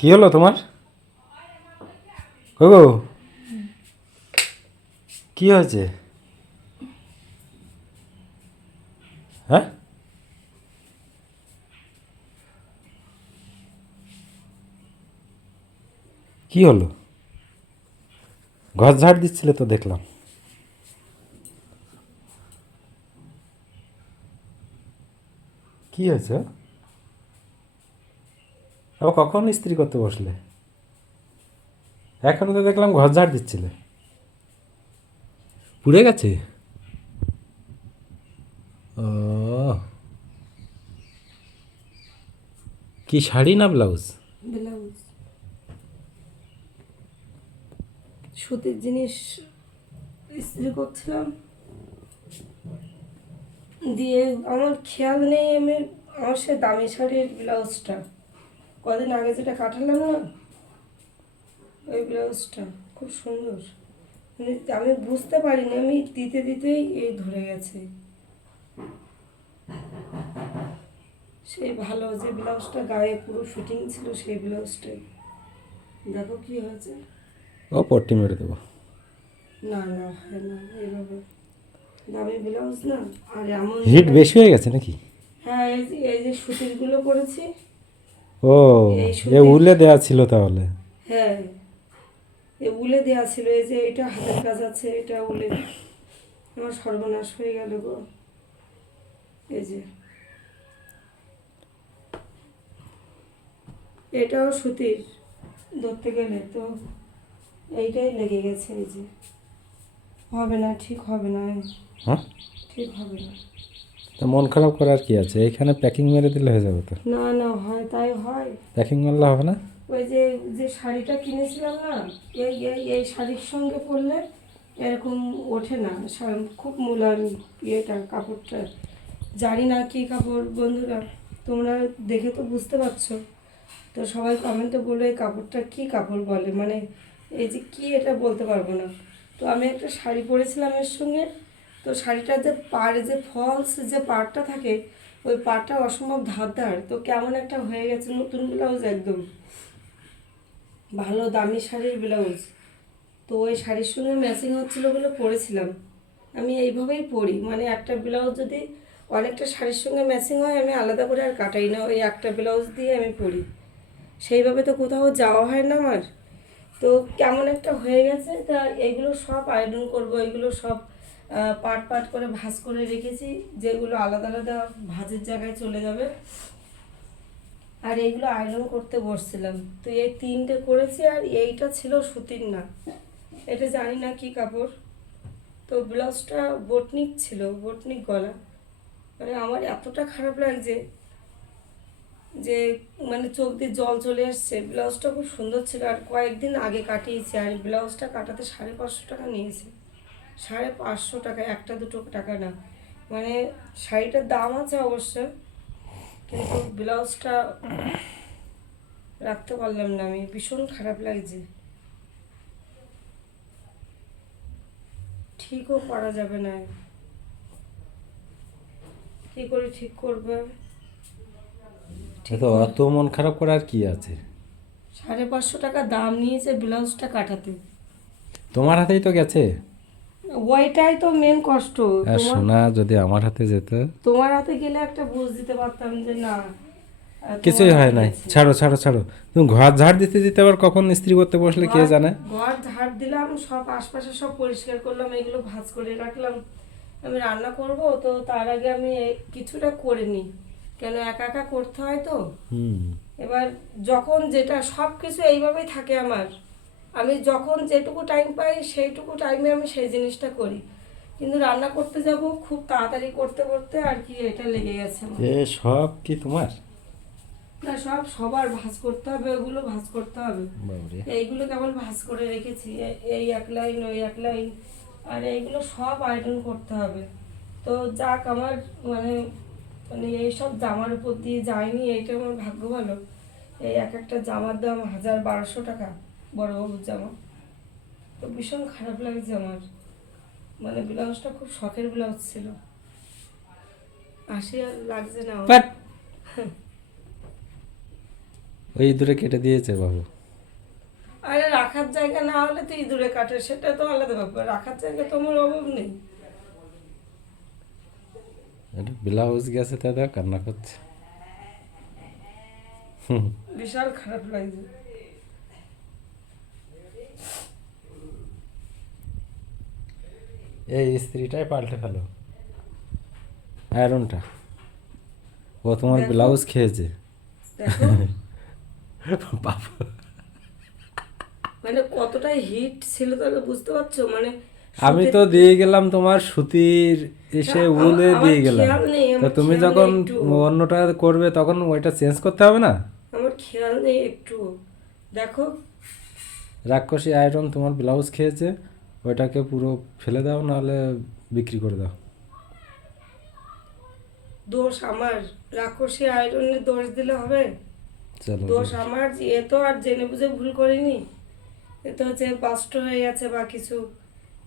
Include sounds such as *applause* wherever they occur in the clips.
কি হলো তোমার? গো কি হয়েছে? হ্যাঁ? কি হলো? ঘর ঝাড় দিচ্ছিলে তো দেখলাম। কি হয়েছে? আবার কখন ইস্ত্রি করতে বসলে? এখনও তো দেখলাম ঘর ঝাড় দিচ্ছিলে। পুড়ে গেছে? ও। কি শাড়ি না ব্লাউজ? ব্লাউজ। সুতির জিনিস ইস্ত্রি করছিলাম। দিয়ে আমার খেয়াল নেই আমি আমার সে দামি শাড়ির ব্লাউজটা। কদিন আগে যেটা কাটালাম না ওই ব্লাউজটা খুব সুন্দর। মানে আমি বুঝতে পারিনি আমি দিতে দিতেই এই ধরে গেছে। সেই ভালো যে ব্লাউজটা গায়ে পুরো ফিটিং ছিল সেই ব্লাউজটাই। দেখো কি হয়েছে। ও পট্টি মেরে দেবো। না না হয় না এইভাবে দামি ব্লাউজ না আর এমন হিট বেশি হয়ে গেছে নাকি? হ্যাঁ এই যে এই যে সুতিরগুলো করেছি ও এ উলে দেওয়া ছিল তাহলে। হ্যাঁ এ উলে দেওয়া ছিল এই যে এটা হাতের কাজ আছে এটা উলে আমার সর্বনাশ হয়ে গেল গো। এই যে। এটাও সুতির ধরতে গেলে তো এইটাই লেগে গেছে এই যে। হবে না ঠিক হবে না। হ্যাঁ? ঠিক হবে না। তা মন খারাপ করার কি আছে? এখানে প্যাকিং মেরে দিলে হয়ে যাবে তো। না না হয় তাই হয়। প্যাকিং মারলে হবে না? ওই যে যে শাড়িটা কিনেছিলাম না এই এই এই শাড়ির সঙ্গে পরলে এরকম ওঠে না। খুব মূলার ইয়েটা কাপড়টা। জানি না কী কাপড় বন্ধুরা তোমরা দেখে তো বুঝতে পারছ। তো সবাই কমেন্টে বলে এই কাপড়টা কী কাপড় বলে? মানে এই যে কী এটা বলতে পারব না। তো আমি একটা শাড়ি পরেছিলাম এর সঙ্গে তো শাড়িটার যে পাড়ে যে ফলস যে পাড়টা থাকে, ওই পাড়টা অসম্ভব ধারদার তো কেমন একটা হয়ে গেছে নতুন ব্লাউজ একদম। ভালো দামি শাড়ির ব্লাউজ তো ওই শাড়ির সঙ্গে ম্যাচিং হচ্ছিল বলে পরেছিলাম। আমি এইভাবেই পরি। মানে একটা ব্লাউজ যদি অনেকটা শাড়ির সঙ্গে ম্যাচিং হয়, আমি আলাদা করে আর কাটাই না। ওই একটা ব্লাউজ দিয়ে আমি পরি। সেইভাবে তো কোথাও যাওয়া হয় না আমার। তো কেমন একটা হয়ে গেছে। তা এগুলো সব আয়রন করব এগুলো সব পাট পাট করে ভাজ করে রেখেছি, যেগুলো আলাদা আলাদা ভাজের জায়গায় চলে যাবে। আর এইগুলো আয়রন করতে বসছিলাম। তো এই তিনটে করেছি আর এইটা ছিল সুতির না। এটা জানি না কি কাপড়। তো ব্লাউজটা বটনিক ছিল, বটনিক গলা। মানে আমার এতটা খারাপ লাগছে যে মানে চোখ দিয়ে জল চলে আসছে। ব্লাউজটা খুব সুন্দর ছিল। আর কয়েকদিন আগে কাটিয়েছি, আর ব্লাউজটা কাটাতে সাড়ে পাঁচশো টাকা নিয়েছে। সাড়ে পাঁচশো টাকা একটা দুটো টাকা না। মানে শাড়িটার দাম আছে অবশ্য কিন্তু ব্লাউজটা রাখতে পারলাম না আমি ভীষণ খারাপ লাগছে। ঠিকও করা যাবে না। কি করে ঠিক করবে? তো অত মন খারাপ করার কি আছে? সাড়ে পাঁচশো টাকা দাম নিয়েছে ব্লাউজটা কাটাতে। তোমার হাতেই তো গেছে? ওইটাই তো মেন কষ্ট। আর তোমার সোনা যদি আমার হাতে যেত। তোমার হাতে গেলে একটা বুঝ দিতে পারতাম যে না কিছুই হয় নাই। ছাড়ো ছাড়ো ছাড়ো। তুমি ঘর ঝাড় দিতে দিতে আবার কখন ইস্ত্রি করতে বসলে কে জানে? ঘর ঝাড় দিলাম সব আশপাশে সব পরিষ্কার করলাম এগুলো ভাঁজ করে রাখলাম। আমি রান্না করব তো তার আগে আমি কিছুটা করে নিই। কেন একা একা করতে হয় তো? এবার যখন যেটা সব কিছু এইভাবেই থাকে আমার। আমি যখন যেটুকু টাইম পাই সেইটুকু টাইমে আমি সেই জিনিসটা করি। কিন্তু রান্না করতে যাব খুব তাড়াতাড়ি করতে করতে আর কি এটা লেগে গেছে। এ সব কি তোমার? না সব সবার ভাঁজ করতে হবে ওগুলো ভাঁজ করতে হবে। এইগুলো কেবল ভাজ করে রেখেছি এই এক লাইন ওই এক লাইন আর এইগুলো সব আয়রন করতে হবে। তো যাক আমার মানে মানে এইসব জামার উপর দিয়ে যায়নি এইটা আমার ভাগ্য ভালো। এই এক একটা জামার দাম হাজার বারোশো টাকা। বড় বাবুর জামা। তো ভীষণ খারাপ লাগছে আমার। মানে ব্লাউজটা খুব শখের ব্লাউজ ছিল। আসি আর লাগছে না ওই ইঁদুরে কেটে দিয়েছে বাবু। আরে রাখার জায়গা না হলে তো ইঁদুরে কাটে সেটা তো আলাদা ব্যাপার। রাখার জায়গা তোমার অভাব নেই। ব্লাউজ গেছে দাদা কান্না করছে। হুম বিশাল খারাপ লাগছে। এই স্ত্রীটাই পাল্টে ফেলো। আয়রনটা ও তোমার ব্লাউজ খেয়েছে। *laughs* মানে কতটা হিট ছিল তাহলে বুঝতে পারছ? মানে আমি তো দিয়ে গেলাম তোমার সুতির এসে উলে দিয়ে গেলাম। তো তুমি যখন অন্যটা করবে তখন ওইটা চেঞ্জ করতে হবে না? আমার খেয়াল নেই একটু। দেখো। রাক্ষসী আয়রন তোমার ব্লাউজ খেয়েছে। ওইটাকে পুরো ফেলে দাও নাহলে বিক্রি করে দাও। দোষ আমার। রাক্ষসী আয়রনের দোষ দিলে হবে? দোষ আমার এ তো আর জেনে বুঝে ভুল করিনি। এ তো হচ্ছে বাস্ট হয়ে গেছে বা কিছু।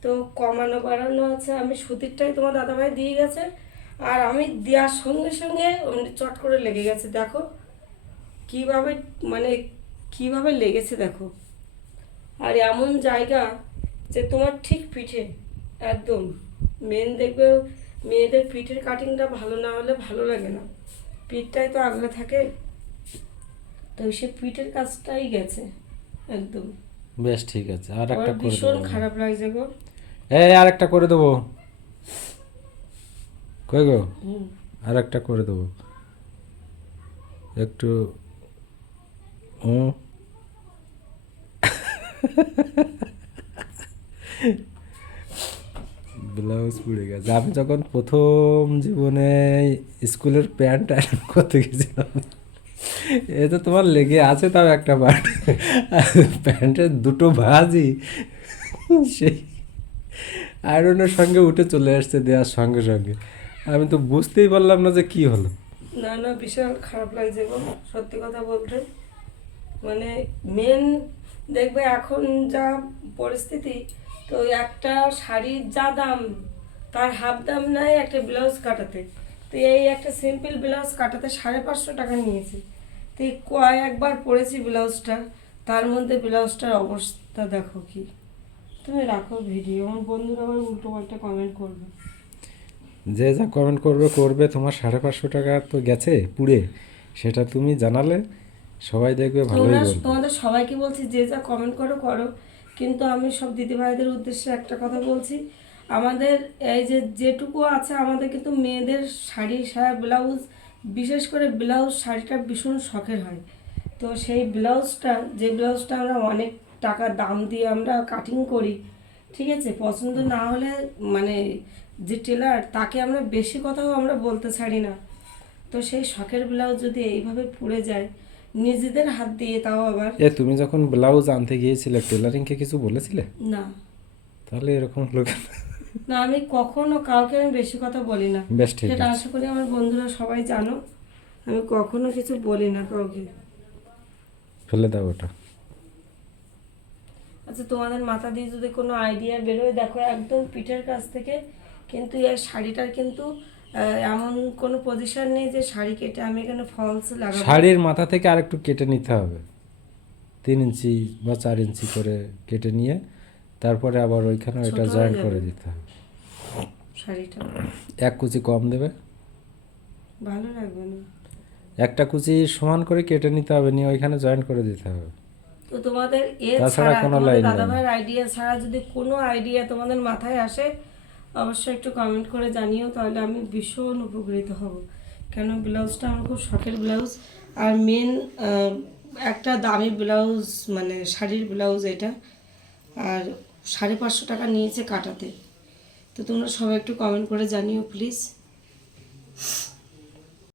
তো কমানো বাড়ানো আছে। আমি সুতিরটাই তোমার দাদাভাই দিয়ে গেছে। আর আমি দেওয়ার সঙ্গে সঙ্গে চট করে লেগে গেছে দেখো। কীভাবে মানে কীভাবে লেগেছে দেখো। আর এমন জায়গা যে তোমার ঠিক পিঠে একদম। মেন দেখবে মেয়েদের পিঠের কাটিংটা ভালো না হলে ভালো লাগে না। পিঠটাই তো আগলে থাকে। তো সে পিঠের কাজটাই গেছে একদম। বেশ ঠিক আছে। আর একটা করে ভীষণ খারাপ লাগছে গো। এই আর একটা করে দেবো। কই গো? হুম। আর একটা করে দেবো। একটু হুম *laughs* ব্লাউজ পুড়ে গেছে। আমি যখন প্রথম জীবনে স্কুলের প্যান্ট আয়রন করতে গেছিলাম, এ তো তোমার লেগে আছে তাও একটা পার্ট প্যান্টের দুটো ভাজি সেই আয়রনের সঙ্গে উঠে চলে আসছে দেওয়ার সঙ্গে সঙ্গে। আমি তো বুঝতেই পারলাম না যে কি হলো। না না, বিশাল খারাপ লাগছে গো, সত্যি কথা বলতে। মানে মেন দেখবে এখন যা পরিস্থিতি তো একটা শাড়ির যা দাম তার হাফ দাম নাই একটা ব্লাউজ কাটাতে। তো এই একটা সিম্পল ব্লাউজ কাটাতে সাড়ে পাঁচশো টাকা নিয়েছে। তো এই কয়েকবার পরেছি ব্লাউজটা তার মধ্যে ব্লাউজটার অবস্থা দেখো কি। তুমি রাখো ভিডিও আমার বন্ধুরা আবার উল্টো পাল্টা কমেন্ট করবে। যে যা কমেন্ট করবে করবে। তোমার সাড়ে পাঁচশো টাকা তো গেছে পুড়ে। সেটা তুমি জানালে সবাই দেখবে ভালোই তোমাদের সবাইকে বলছি যে যা কমেন্ট করো করো। কিন্তু আমি সব দিদিভাইদের উদ্দেশ্যে একটা কথা বলছি। আমাদের এই যে যেটুকু আছে, আমাদের কিন্তু মেয়েদের শাড়ি, সায়া, ব্লাউজ, বিশেষ করে ব্লাউজ শাড়িটা ভীষণ শখের হয়। তো সেই ব্লাউজটা, যে ব্লাউজটা আমরা অনেক টাকা দাম দিয়ে আমরা কাটিং করি, ঠিক আছে? পছন্দ না হলে মানে যে টেলার তাকে আমরা বেশি কথাও আমরা বলতে ছাড়ি না। তো সেই শখের ব্লাউজ যদি এইভাবে পুড়ে যায় নিজেদের হাত দিয়ে তাও আবার এ তুমি যখন ব্লাউজ আনতে গিয়েছিলে টেলারিংকে কিছু বলেছিলে? না। তাহলে এরকম হলো কেন? না আমি কখনো কাউকে আমি বেশি কথা বলি না। বেশ ঠিক সেটা আশা করি আমার বন্ধুরা সবাই জানো। আমি কখনো কিছু বলি না কাউকে। ফেলে দাও ওটা। আচ্ছা তোমাদের মাথা দিয়ে যদি কোনো আইডিয়া বেরোয় দেখো একদম পিঠের কাছ থেকে কিন্তু এই শাড়িটার কিন্তু এমন কোনো পজিশন নেই যে শাড়ি কেটে আমি এখানে ফলস লাগাবো। শাড়ির মাথা থেকে আর একটু কেটে নিতে হবে। তিন ইঞ্চি বা চার ইঞ্চি করে কেটে নিয়ে তারপরে আবার ওইখানে ওইটা জয়েন করে দিতে হবে। শাড়িটা। এক কুচি কম দেবে। ভালো লাগবে না। একটা কুচি সমান করে কেটে নিতে হবে নিয়ে ওইখানে জয়েন করে দিতে হবে। তো তোমাদের এ ছাড়া কোনো লাইন। দাদাভাইয়ের আইডিয়া ছাড়া যদি কোনো আইডিয়া তোমাদের মাথায় আসে অবশ্যই একটু কমেন্ট করে জানিও, তাহলে আমি ভীষণ উপকৃত হব। কেন ব্লাউজটা আমার খুব শখের ব্লাউজ, আর মেন একটা দামি ব্লাউজ মানে শাড়ির ব্লাউজ এটা, আর সাড়ে পাঁচশো টাকা নিয়েছে কাটাতে। তো তোমরা সবাই একটু কমেন্ট করে জানিও প্লিজ